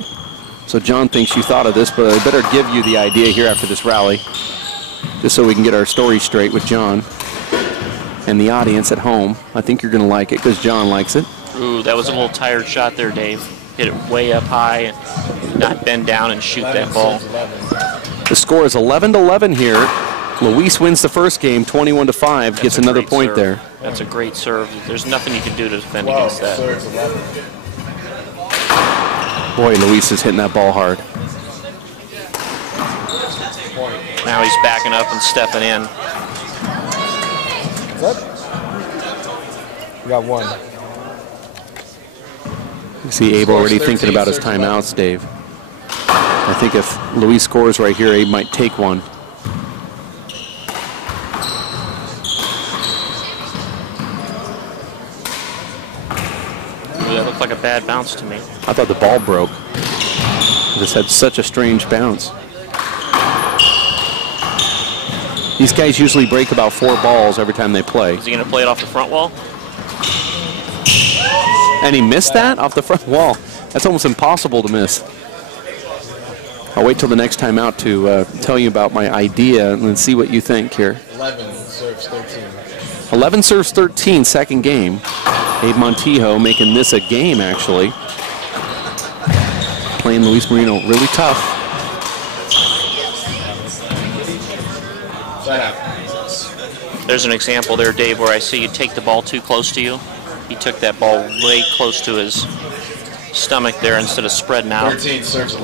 So John thinks you thought of this, but I better give you the idea here after this rally, just so we can get our story straight with John and the audience at home. I think you're going to like it because John likes it. Ooh, that was a little tired shot there, Dave. Hit it way up high and not bend down and shoot that ball. The score is 11-11 here. Luis wins the first game, 21-5, gets another point serve. there. That's a great serve. There's nothing you can do to defend against that. Boy, Luis is hitting that ball hard. Now he's backing up and stepping in. We got one. You see Abe already thinking about his timeouts, Dave. I think if Luis scores right here, Abe might take one. Ooh, that looked like a bad bounce to me. I thought the ball broke. This had such a strange bounce. These guys usually break about 4 balls every time they play. Is he going to play it off the front wall? And he missed that off the front wall. That's almost impossible to miss. I'll wait till the next time out to tell you about my idea and see what you think here. 11 serves 13. 11 serves 13, second game. Abe Montijo making this a game, actually. Playing Luis Moreno really tough. There's an example there, Dave, where I see you take the ball too close to you. He took that ball way close to his stomach there instead of spreading out and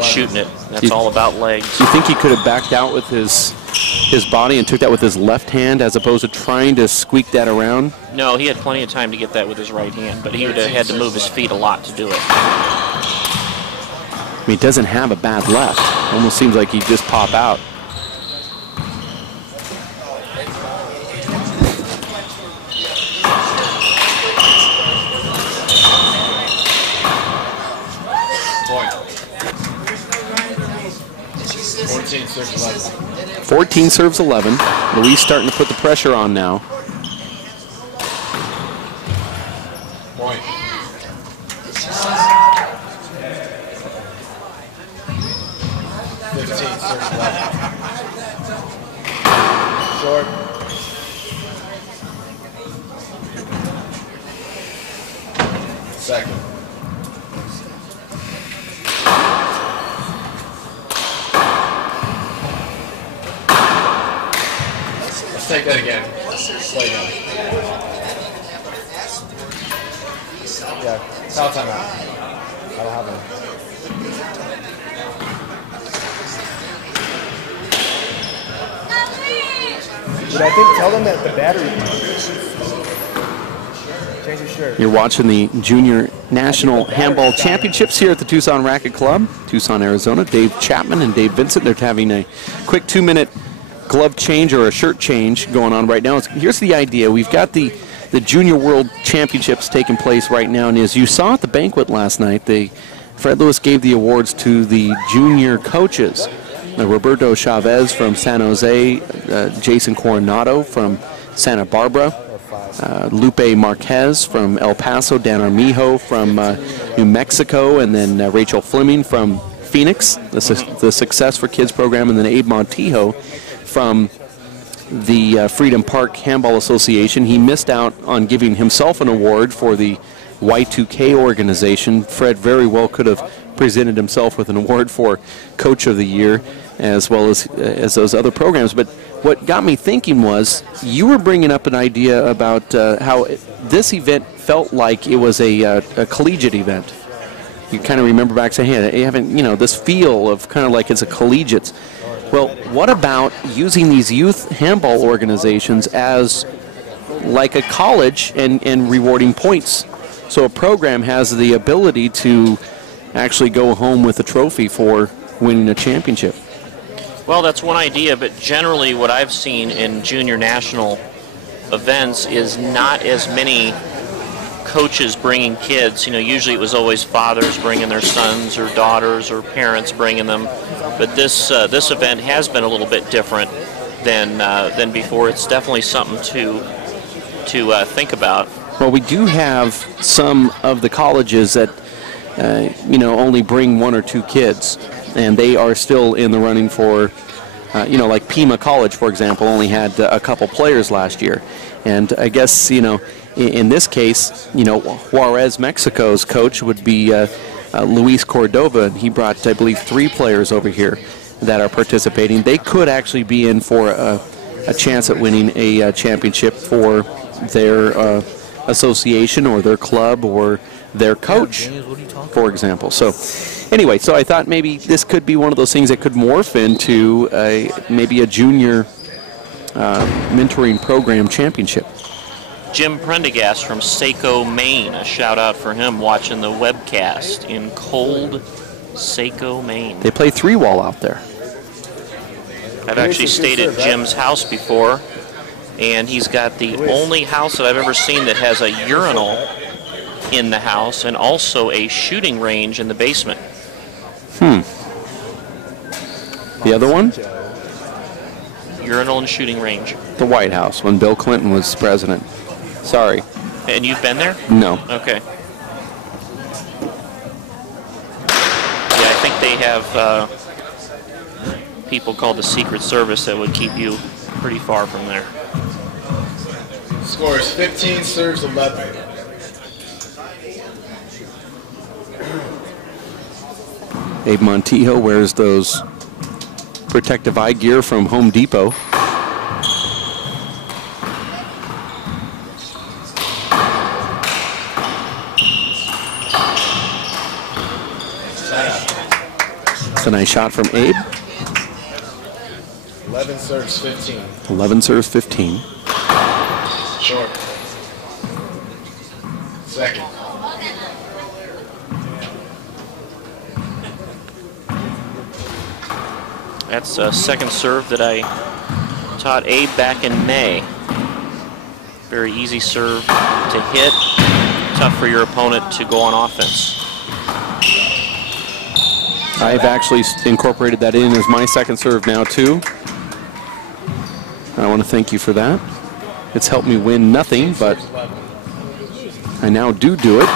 shooting it. That's all about legs. Do you think he could have backed out with his body and took that with his left hand as opposed to trying to squeak that around? No, he had plenty of time to get that with his right hand, but he would have had to move his feet a lot to do it. I mean, he doesn't have a bad left. Almost seems like he'd just pop out. Point. 14 serves 11. 14 serves 11. Luis starting to put the pressure on now. Point. 15 Short. Second. Let's take that again. Play down. Yeah, foul timeout. I don't have any. But I think tell them that the battery. Change your shirt. You're watching the Junior National Handball Championships here at the Tucson Racket Club, Tucson, Arizona. Dave Chapman and Dave Vincent, they're having a quick 2-minute glove change or a shirt change going on right now. Here's the idea. We've got the Junior World Championships taking place right now, and as you saw at the banquet last night, Fred Lewis gave the awards to the junior coaches. Roberto Chavez from San Jose, Jason Coronado from Santa Barbara, Lupe Marquez from El Paso, Dan Armijo from New Mexico, and then Rachel Fleming from Phoenix, the Success for Kids program, and then Abe Montijo from the Freedom Park Handball Association. He missed out on giving himself an award for the Y2K organization. Fred very well could have presented himself with an award for Coach of the Year, as well as those other programs. But what got me thinking was you were bringing up an idea about how this event felt like it was a collegiate event. You kind of remember back saying, hey, having this feel of kind of like it's a collegiate. Well, what about using these youth handball organizations as like a college and rewarding points? So a program has the ability to actually go home with a trophy for winning a championship. Well, that's one idea, but generally what I've seen in junior national events is not as many coaches bringing kids. Usually it was always fathers bringing their sons or daughters or parents bringing them. But this event has been a little bit different than before. It's definitely something to think about. Well, we do have some of the colleges that only bring 1 or 2 kids, and they are still in the running for, like Pima College, for example, only had a couple players last year. And I guess, in this case, Juarez, Mexico's coach would be Luis Cordova. He brought, I believe, 3 players over here that are participating. They could actually be in for a chance at winning a championship for their association or their club or their coach, for example. So anyway, so I thought maybe this could be one of those things that could morph into maybe a junior mentoring program championship. Jim Prendergast from Saco, Maine. A shout out for him watching the webcast in cold Saco, Maine. They play 3-wall out there. I've actually stayed at Jim's house before, and he's got the only house that I've ever seen that has a urinal in the house and also a shooting range in the basement. The other one? Urinal and shooting range. The White House, when Bill Clinton was president. Sorry. And you've been there? No. Okay. Yeah, I think they have people called the Secret Service that would keep you pretty far from there. Scores 15, serves 11. Abe Montijo wears those protective eye gear from Home Depot. It's a nice shot from Abe. 11 serves 15. 11 serves 15. Short. Second. That's a second serve that I taught Abe back in May. Very easy serve to hit. Tough for your opponent to go on offense. I've actually incorporated that in as my second serve now too. I want to thank you for that. It's helped me win nothing, but I now do it.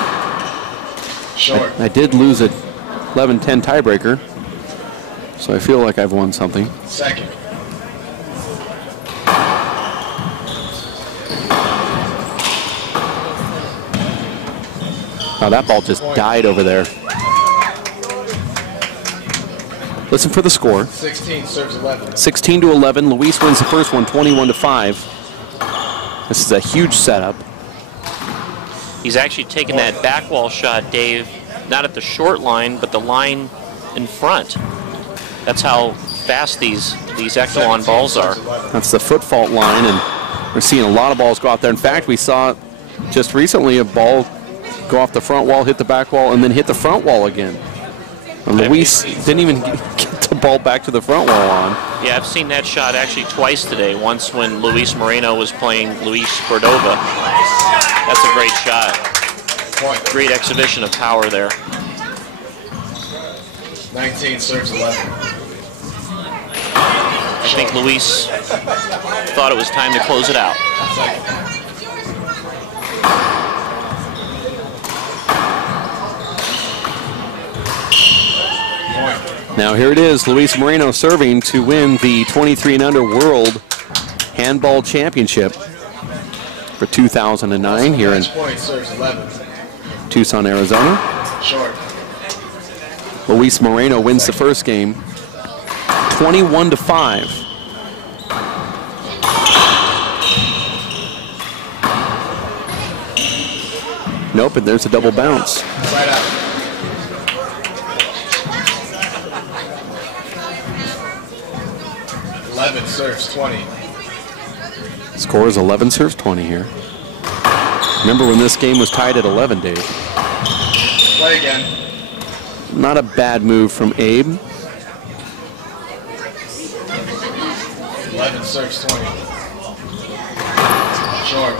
I did lose a 11-10 tiebreaker. So I feel like I've won something. Second. Oh, that ball just died over there. Listen for the score. 16 serves 11. 16 to 11. Luis wins the first one, 21 to 5. This is a huge setup. He's actually taken that back wall shot, Dave, not at the short line, but the line in front. That's how fast these echelon balls are. That's the foot fault line, and we're seeing a lot of balls go out there. In fact, we saw just recently a ball go off the front wall, hit the back wall, and then hit the front wall again. And Luis didn't even get the ball back to the front wall on. Yeah, I've seen that shot actually twice today. Once when Luis Moreno was playing Luis Cordova. That's a great shot. Great exhibition of power there. 19 serves 11. I think Luis thought it was time to close it out. Now here it is, Luis Moreno serving to win the 23 and under World Handball Championship for 2009 here in Tucson, Arizona. Short. Luis Moreno wins the first game, 21 to 5. Nope, and there's a double bounce. Right out. Serves 20. Score is 11 serves 20 here. Remember when this game was tied at 11, Dave? Play again. Not a bad move from Abe. 11 serves 20. Short.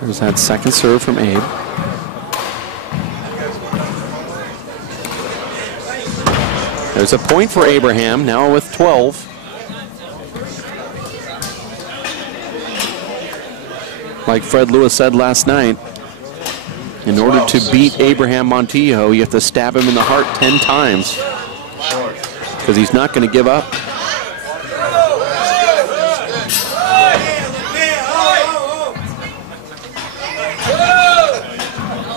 There's that second serve from Abe. There's a point for Abraham, now with 12. Like Fred Lewis said last night, in order to beat Abraham Montijo, you have to stab him in the heart 10 times. Because he's not going to give up.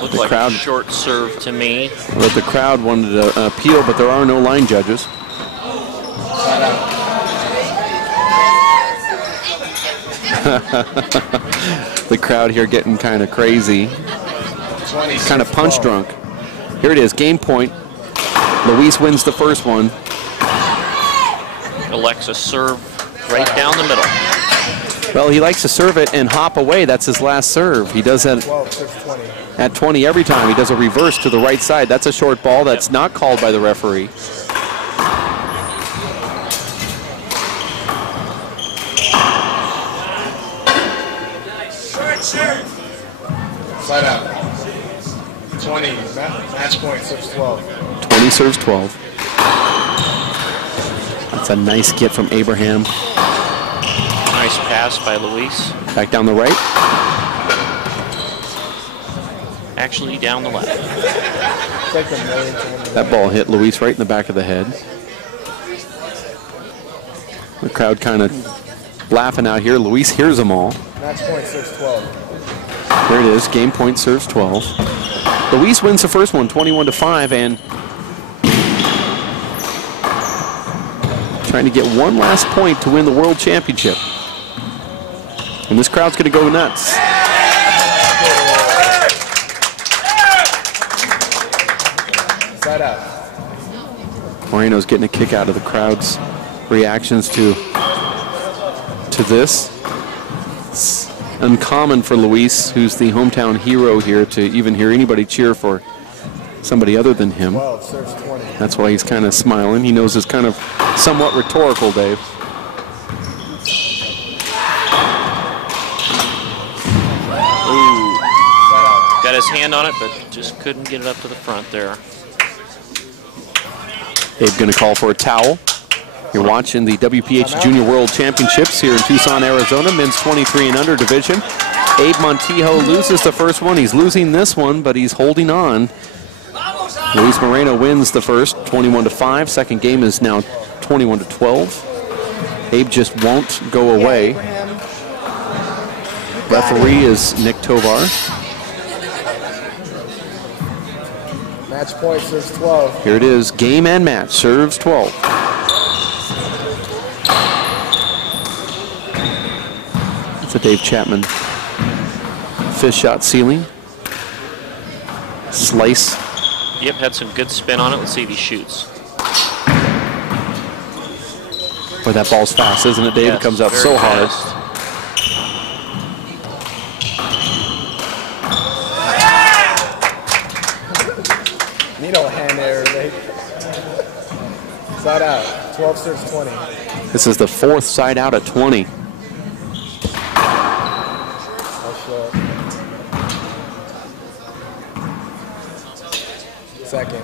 Looked like a short serve to me. But the crowd wanted to appeal, but there are no line judges. The crowd here getting kind of crazy, kind of punch drunk. Here it is, game point. Luis wins the first one. Alexa serve right down the middle. Well, he likes to serve it and hop away. That's his last serve. He does that at 20 every time. He does a reverse to the right side. That's a short ball. That's not called by the referee. Side out. 20. Match point, serves 12. 20 serves 12. That's a nice get from Abraham. Nice pass by Luis. Back down the right. Actually down the left. That ball hit Luis right in the back of the head. The crowd kind of laughing out here. Luis hears them all. Match point, serves 12. There it is. Game point serves 12. Luis wins the first one, 21 to 5, and trying to get one last point to win the World Championship. And this crowd's going to go nuts. Side out. Moreno's getting a kick out of the crowd's reactions to this. It's uncommon for Luis, who's the hometown hero here, to even hear anybody cheer for somebody other than him. 12 serves 20. That's why he's kind of smiling. He knows it's kind of somewhat rhetorical, Dave. Ooh. Got his hand on it, but just couldn't get it up to the front there. Abe going to call for a towel. You're watching the WPH Junior World Championships here in Tucson, Arizona, men's 23 and under division. Abe Montijo loses the first one. He's losing this one, but he's holding on. Luis Moreno wins the first, 21-5. Second game is now 21-12. Abe just won't go away. Referee is Nick Tovar. Match point serves 12. Here it is, game and match, serves 12. It's a Dave Chapman fist shot ceiling. Slice. Yep, had some good spin on it. Let's see if he shoots. Boy, that ball's fast, isn't it, Dave? Yes, it comes out very so hard. fast. Needle hand there, Nate. Side out. 12 serves 20. This is the fourth side out at 20. Second.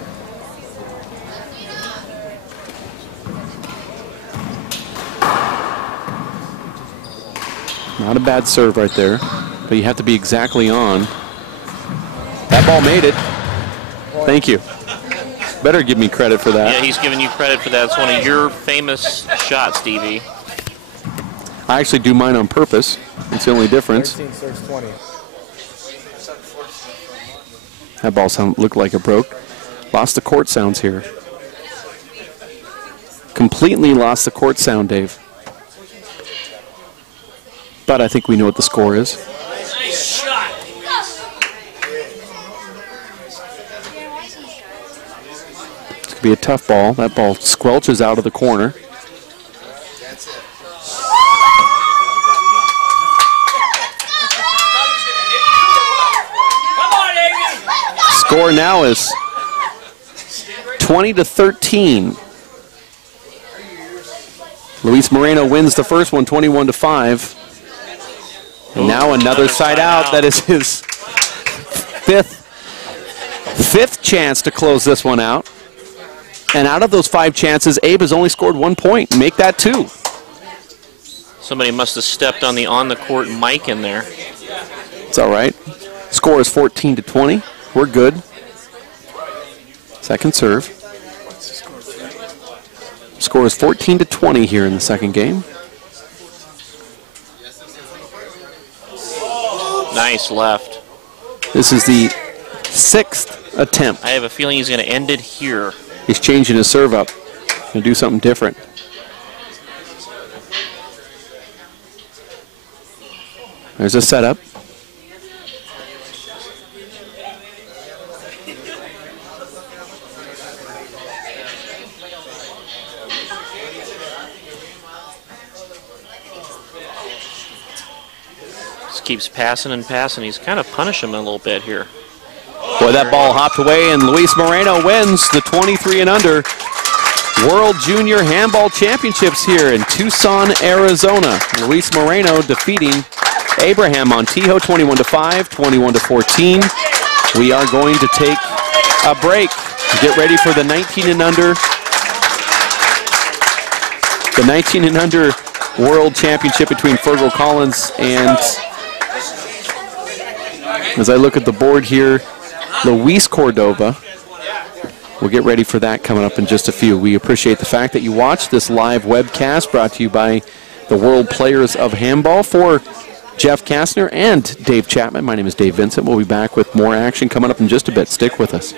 Not a bad serve right there, but you have to be exactly on. That ball made it. Thank you. Better give me credit for that. Yeah, he's giving you credit for that. It's one of your famous shots, Stevie. I actually do mine on purpose. It's the only difference. 13 serves 20. That ball looked like it broke. Lost the court sounds here. Completely lost the court sound, Dave. But I think we know what the score is. Nice shot. It's going to be a tough ball. That ball squelches out of the corner. Score now is 20-13. Luis Moreno wins the first one, 21-5. And now another side out. That is his fifth chance to close this one out. And out of those 5 chances, Abe has only scored 1 point. Make that 2. Somebody must have stepped on the court mic in there. It's all right. Score is 14-20. We're good. Second serve. Score is 14-20 here in the second game. Nice left. This is the 6th attempt. I have a feeling he's going to end it here. He's changing his serve up. Going to do something different. There's a setup. Keeps passing and passing. He's kind of punishing him a little bit here. Boy, that ball hopped away, and Luis Moreno wins the 23 and under World Junior Handball Championships here in Tucson, Arizona. Luis Moreno defeating Abraham Montijo 21-5, 21-14. We are going to take a break. Get ready for the 19 and under. The 19 and under World Championship between Fergal Collins and, as I look at the board here, Luis Cordova. We'll get ready for that coming up in just a few. We appreciate the fact that you watched this live webcast brought to you by the World Players of Handball. For Jeff Kastner and Dave Chapman, my name is Dave Vincent. We'll be back with more action coming up in just a bit. Stick with us.